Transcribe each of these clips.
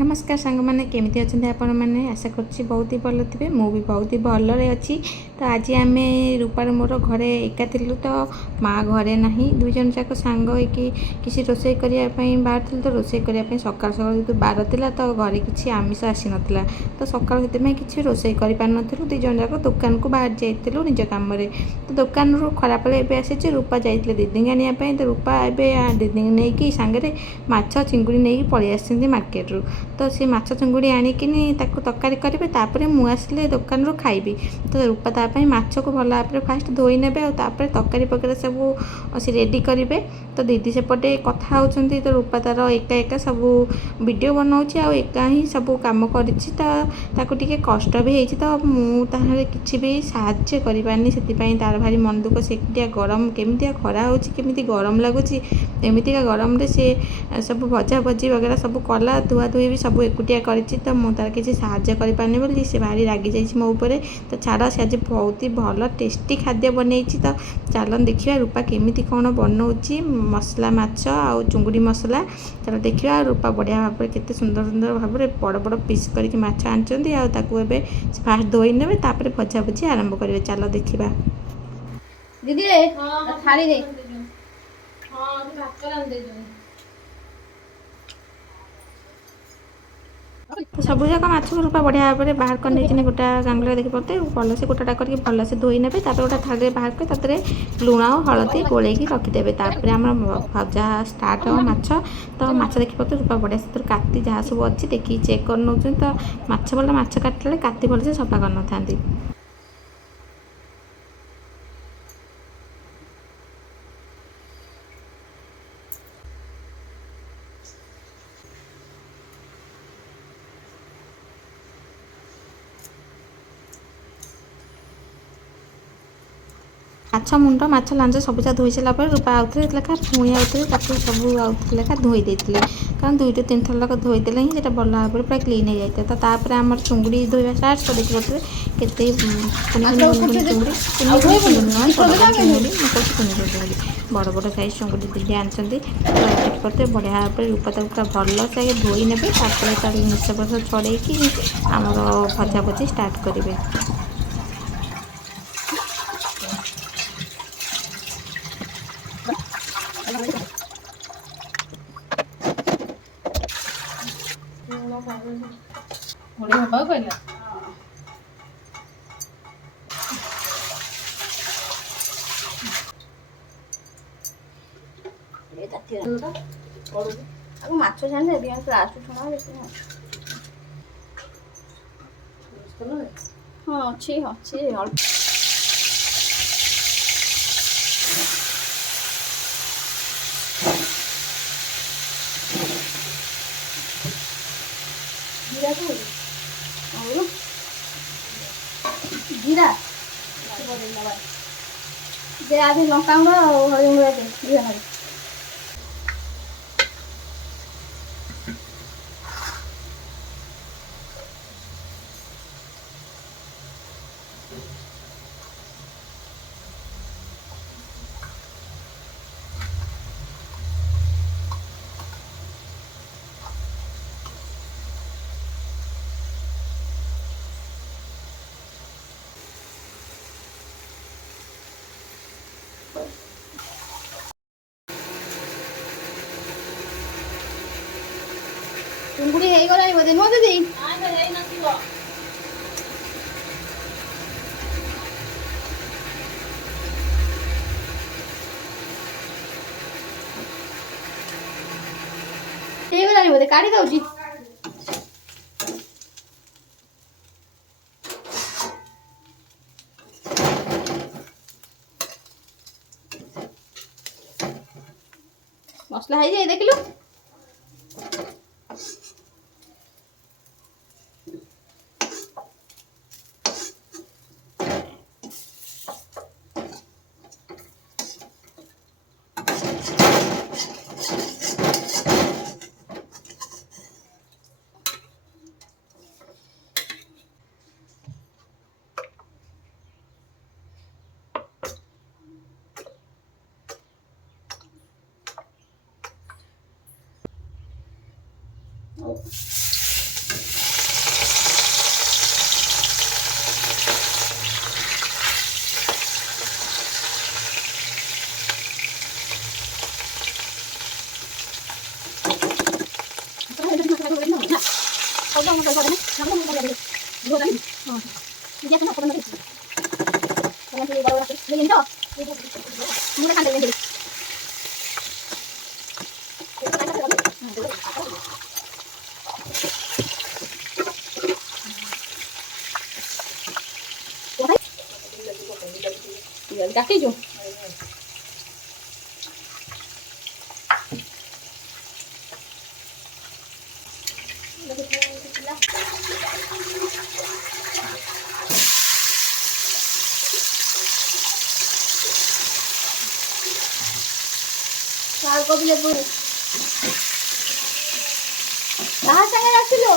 नमस्कार सांग मैंने केमी अच्छा आपण मैंने आशा कर बहुत ही भल थे मु भी बहुत ही भलरे अच्छी। तो आज आम रूपार मोर घरे एका थिलु तो माँ घरे ना दुई जन जाक सांग किसी रोसई करने बाहर थिलु। तो रोसई करने सकाल सकाल जो बार था तो घरे किसी आमिष आसी नाला तो सकाल से किसी रोसई कर पार नुँ दुई जन जाक दुकान को बाहर जाइलु निज कम। तो दुकान रू खराब एवं आसी रूपा जाइए दीदी आने तो रूपा एवं दीदी नहीं सांगे माछ चिंगुड़ी नहीं पलि आसी मार्केट रू। तो सी माछ चिंगुड़ी आणिकिनी तरकारी करेंगे तापर मुझे दुकान रू खाइबी। तो रूपा तापाई माछ को भल भाव में फास्ट धोई ने और तरकारी पकड़ सब सी रेडी करेंगे। तो दीदी सेपटे कथा होती तो रूपा तार एका एका सब वीडियो बनाऊँच एका ही सब कम कर कष्ट भी होती। तो मुझे किसी भी साहाଯ୍य करें से तार भारी मन दुख से गरम केमिया खरा होमी गरम लगुच एमतीका गरम सी सब भजा भजी वगैरह सब कला धुआ धुई भी सब एकुटिया कर। तो मुझे तार किसी साहाଯ୍य करें बोली से भारी रागी जाइए मो उपर। तो छाड़ से आज बहुत ही भल टेस्टी खाद्य बनई। तो चलन देखिए रूपा केमी कौन बनाऊँच मसला माछ आ चुंगुड़ी मसला। चलो देखिए रूपा बढ़िया भाव में केते सुंदर सुंदर भाव में बड़ बड़ पीस करके माछ आनी आए फास्ट धोई ने भजा भजी आरंभ करेंगे। चलो देखा दीदी थाली दे तो सब जाक माछ को रूपा बढ़िया भाव में बाहर कर नहीं गोटा गांगुला देखी पड़ते भलसे गोटाटा करके भलसे धोई ने गोटे थाली बाहर कर लुण और हलदी गोलैकी रखिदे। आम भजा स्टार्ट हो माछ। तो माछ देखी पड़ते रूपा बढ़िया से काटी जहाँ सब अच्छी देखिए चेक कर नौ। तो माछ भल माछ काटिले काटी भलसे सफा कर न था। माछ मुंड माछ लांज सब धोई सारापर रूपा आउे लेखा पुणी आउे सब आउे लेखा धोई देते कारण 2 ରୁ 3 थर धोईदेले ही भल भाव में पूरा क्लीन हो जाए। तो तापर आम चुंगुड़ी धोवा स्टार्ट कर देखिए केते चुंगुड़ी बड़ बड़ साइज चुंगुड़ी दीदी आनी करते बढ़िया भाव में रूपा पूरा भल से धोई ने निश बस छड़े आम भजा भजी स्टार्ट करेंगे। माछ छाने लास्ट छुणा हाँ अच्छी अच्छी अल्प जीरा दे आधी लंका गुंड हल्दी गुंड दे चिंगुड़ी हो गलानी बोधे नुह दीदी हो गलानी बोधे काढ़ी दउची मसला है देख लो Kalau mau kalau ini, kamu mau beli. Dua kali. Oh. Dia kena apa nanti? Kalau beli baru nanti. Beli itu. Murah kan beli. Kaki jo. Aku beli buru. Tahan sangat nasi lo.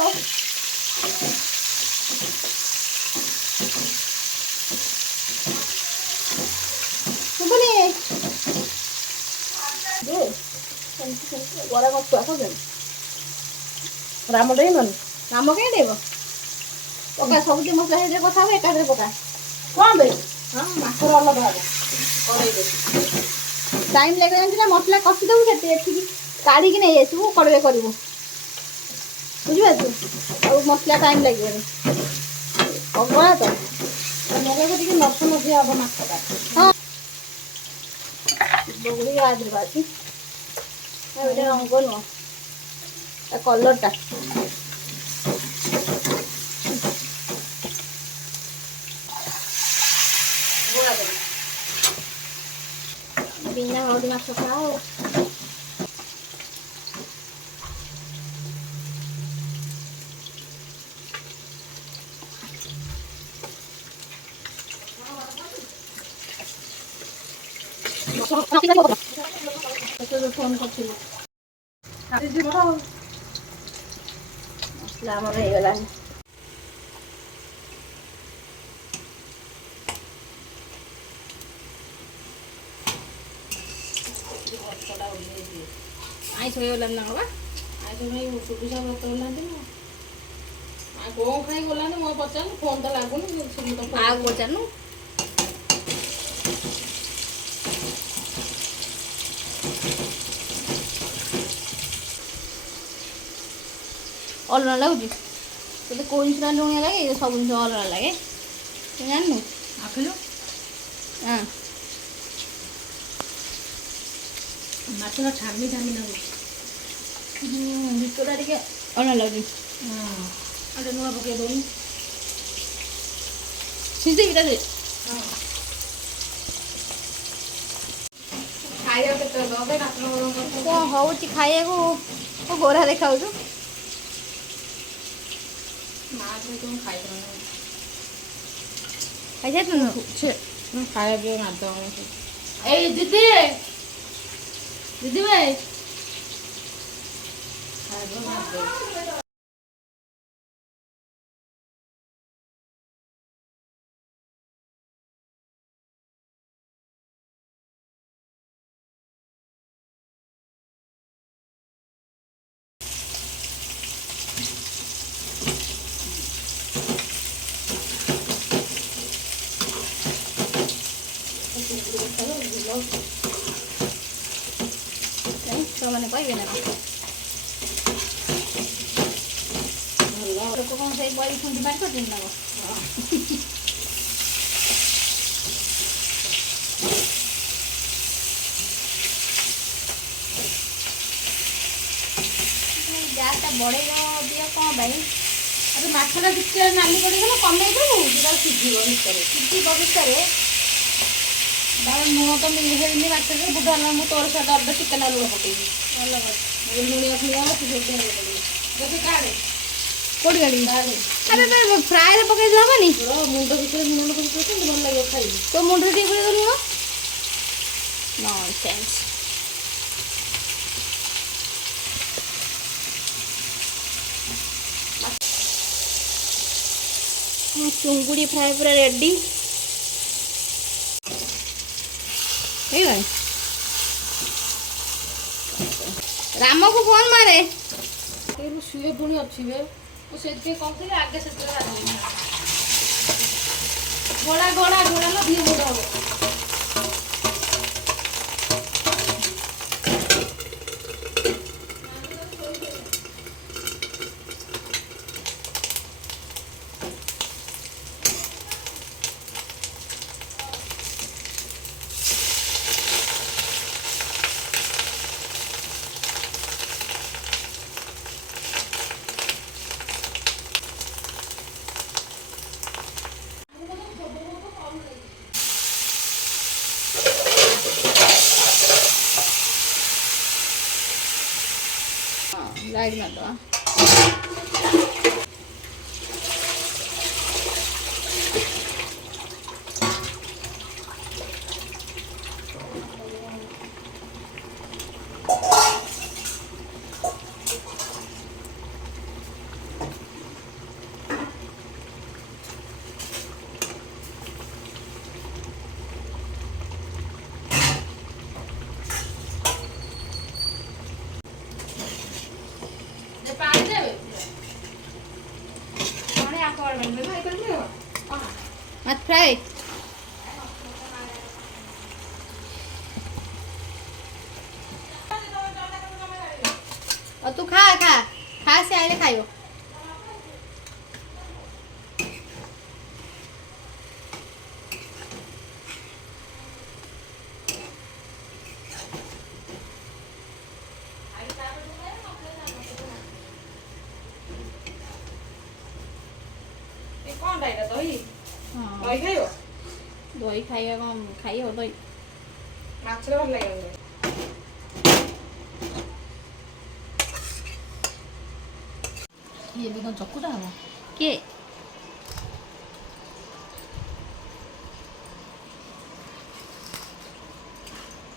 Subuni. Deh. Orang mau buat apa kan? Ramu deh man. Ramu kayak deh bo. Pokoknya ସବୁଠି ମସଲା ହେଇଯିବ କଥା ହବ ଏକାଥରେ ପକା କଣ ବେ ହଁ ମାଛର ଅଲଗା ହବ କଡ଼େଇରେ ଟାଇମ୍ ଲାଗିବ ଜାଣିଛୁ ନା ମସଲା କଷି ଦେବୁ ସେଠି ଏଠିକି କାଢ଼ିକି ନେଇ ଆସିବୁ କଡ଼େଇରେ କରିବୁ ବୁଝିପାରୁଛୁ ଆଉ ମସଲା ଟାଇମ୍ ଲାଗିବନି କଙ୍ଗଳା ତ ମଗାକୁ ଟିକେ ନଖ ନଖିଆ ହବ ମାଛଟା ହଁ ବଗୁଡ଼ି ଆଦିରେ ବାଛି ଏଇଟା ରଙ୍ଗ ନୁହଁ ତା କଲର୍ଟା ବିନା ହଳଦୀ ମାଛ ଖାଅ ଫୋନ୍ କରିଥିଲି ମସଲା ଆମର ହେଇଗଲାଣି ଆଇଁଷ ହେଇଗଲାନି ନା ବାବା ଆଇଁଷ ଭାଇ ସୁବିଧା ବ୍ରତ ହେଲାନ୍ତି ନା ଆଉ କ'ଣ ଖାଇ ଗଲାନି ମୁଁ ପଚାରୁନୁ ଫୋନ୍ ତ ଲାଗୁନି ଆଉ ପଚାରୁନୁ ଅଲଗା ଲାଗୁଛି ତୋତେ କେଉଁ ଜିନିଷଟା ଲୁଣିଆ ଲାଗେ ସବୁ ଜିନିଷ ଅଲଗା ଲାଗେ ତୁ ଜାଣିନୁ ଆଖିଲୁ ହଁ ମାଛଟା ଛାମି ଛାମି ଲାଗୁଛି ଭିତରଟା ଟିକେ ଅଲଗା ଲାଗୁଛି ହଁ ଆଉ ନୂଆ ପକେଇ ଦେଉନି ସିଝେଇକି ତା ଖାଇବା କେତେବେଳେ ଦେବେ କ'ଣ ହେଉଛି ଖାଇବାକୁ ଗୋରା ଦେଖାଉଛୁ ଖାଇସାରିଲୁ ଖାଇବା ପିଇବା ମାଦ ଏଇ ଦିଦି ଦିଦି ଭାଇ ଛୁଆମାନେ କହିବେ ନା ଭଲ ଲୋକ କ'ଣ ସେଇ ବହି ଫୁଣ୍ଡି ମାରି କରିଛନ୍ତି ନା ଗ୍ୟାସ୍ଟା ବଢ଼େଇ ଦିଅ କ'ଣ ପାଇଁ ଆଉ ମାଛଟା ଟିକେ ନାଲି ପଡ଼ିଗଲେ କମେଇ ଦେବୁ ସେଟା ସିଝିବ ଭିତରେ ତାର ଲୁଣ ତ ହେଇନି ମାଛରେ ବୁଧ ମୁଁ ତୋର ସାତ ଅର୍ଧ ଚିକେନ୍ ଲୁଣ ପକେଇବି ଭଲ ଲୁଣିଆ ଫୁଣିଆ ଅଛି ସେଇଠି ଯଦି କାଢ଼େ କେଉଁଠି କାଢ଼ିବି ଆରେ ଫ୍ରାଏରେ ପକେଇ ଦେବନି ମୁଣ୍ଡ ଭିତରେ ଲୁଣ ପକେଇ ଭଲ ଲାଗିବ ଖାଇବି ତୋ ମୁଣ୍ଡରେ ଟିକେ ପକେଇ ଲୁଣ ନନ୍ସେନ୍ସ ଚୁଙ୍ଗୁଡ଼ି ଫ୍ରାଏ ପୁରା ରେଡ଼ି ହେଇଗଲାଣି ରାମକୁ ଫୋନ୍ ମାରେ ଶୁଏ ପୁଣି ଅଛି ବେ ମୁଁ ସେଥିପାଇଁ କହୁଥିଲି ଆଗେ ସେଥିରେ ଘୋଡ଼ା ଘୋଡ଼ା ଘୋଡ଼ା ନା ଦିଅ ଘୋଡ଼ା ହବ ସାଇଡ୍ ମାରିଦେବା। মাছ ফ্রাই ତୁ ଖା ଖା ଖା ସେ ଆଇଲେ ଖାଇବ। କଣଟା ଏଇଟା ଦହି ଦହି ଖାଇବ ଦହି ଖାଇବା କ'ଣ ଖାଇବ ଦହି ମାଛରେ ଭଲ ଲାଗିବ। ଇଏ ବି କ'ଣ ଚକୁଟା ହବ କିଏ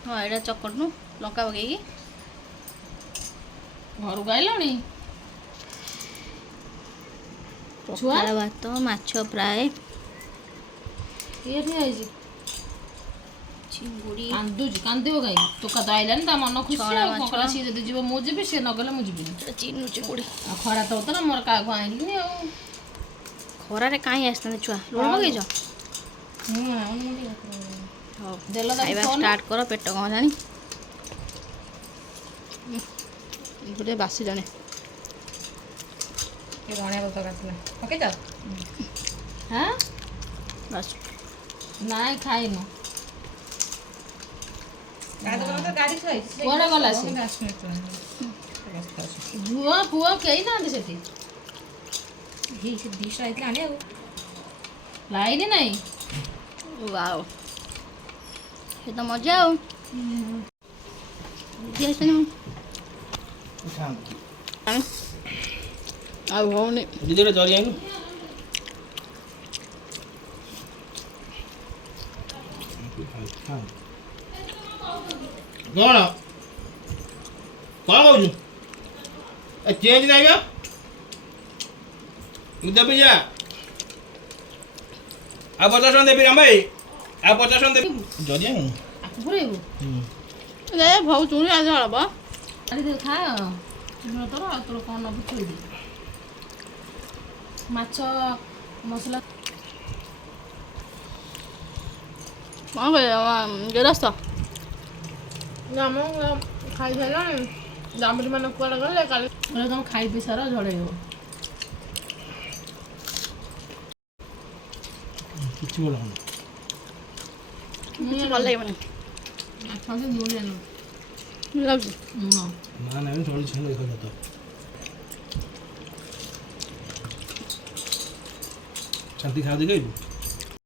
ହଁ ଏଇଟା ଚକଟନୁ ଲଙ୍କା ପକେଇକି ଘରକୁ ଆଇଲଣି। ପଖାଳ ଭାତ ମାଛ ଫ୍ରାଏ କିଏ ଠିଆ ହେଇଛି ଚିଙ୍ଗୁଡ଼ି କାନ୍ଦୁଛି କାନ୍ଦିବ କାହିଁକି ଟୋକା ତ ଆଇଲାନି ତା ମନ ଖୁସି ଛଣା ଆଉ ମାଛ। କଙ୍କଡ଼ା ସିଏ ଯଦି ଯିବ ମୁଁ ଯିବି ସିଏ ନଗଲେ ମୁଁ ଯିବିନି। ଚିନୁ ଚିଙ୍ଗୁଡ଼ି ଆଉ ଖରା ତ ଉତର ମୋର କାହାକୁ ଆଣିଲିନି ଆଉ ଖରାରେ କାହିଁ ଆସିଥାନ୍ତି ଛୁଆ ଲୁଣ ପକେଇଛ ହଉ ଦେଲ ତାକୁ ଖାଇବା ଫୋନ୍। ଷ୍ଟାର୍ଟ କର ପେଟ କ'ଣ ଜାଣି ଗୋଟେ ବାସିଲାଣି ଧଣିଆ ପତ୍ର କାଟିଲା ପକେଇଛ ହଁ ବାସ ନାଇଁ ଖାଇନୁ ଗାଡ଼ି ଥୁଆଇଛି କୁଆଡ଼େ ଗଲା ସେ ଝୁଅ ପୁଅ କେହି ନାହାନ୍ତି ସେଠି ସେ ଡିସ୍ ହେଇଥିଲା ଆଣିବାକୁ ଲାଇନ ନାହିଁ ୱାଓ ସେ ତ ମଜା ଆଉ ଆଉ ହଉନି ଦିଦିର ଜରି ଆଇନୁ କ'ଣ କ'ଣ କହୁଛୁ ଏ ଚେଞ୍ଜ ନାହିଁ ବା ମୁଁ ଦେବି ଯା ଆଉ 50 ଟଙ୍କା ଦେବି ରାମ ଭାଇ ଆଉ 50 ଟଙ୍କା ଦେବି ଜରି ଆଣିବୁ ଆକୁ ପୁରେଇବୁ ଏ ଭଉ ଚୁଣି ଆଜି ହବ ଆଣି ଖା ଝୁଅ ତୋର ଆଉ ତୋର କ'ଣ ନବୁ ଥୋଇଦେ ମାଛ ମସଲା କ'ଣ କରିବା ଗେରସ୍ତ ଆମ ଖାଇସାରିଲାଣି ଦାମିରି ମାନେ କୁଆଡ଼େ ଗଲେ କାଲି ତମେ ଖାଇ ପିଇ ସାର ଝଡ଼େଇବ କିଛି ଭଲ ହଉନି କିଛି ଭଲ ଲାଗିବନି ମାଛ ଲୁଣ ଲାଗୁଛି ଲୁଣ ନା ନାଇଁ ଚଳି ଛେଣ୍ଡ ଦେଖା ତ ଶାନ୍ତି ଖାଅ ଦେଖାଇବୁ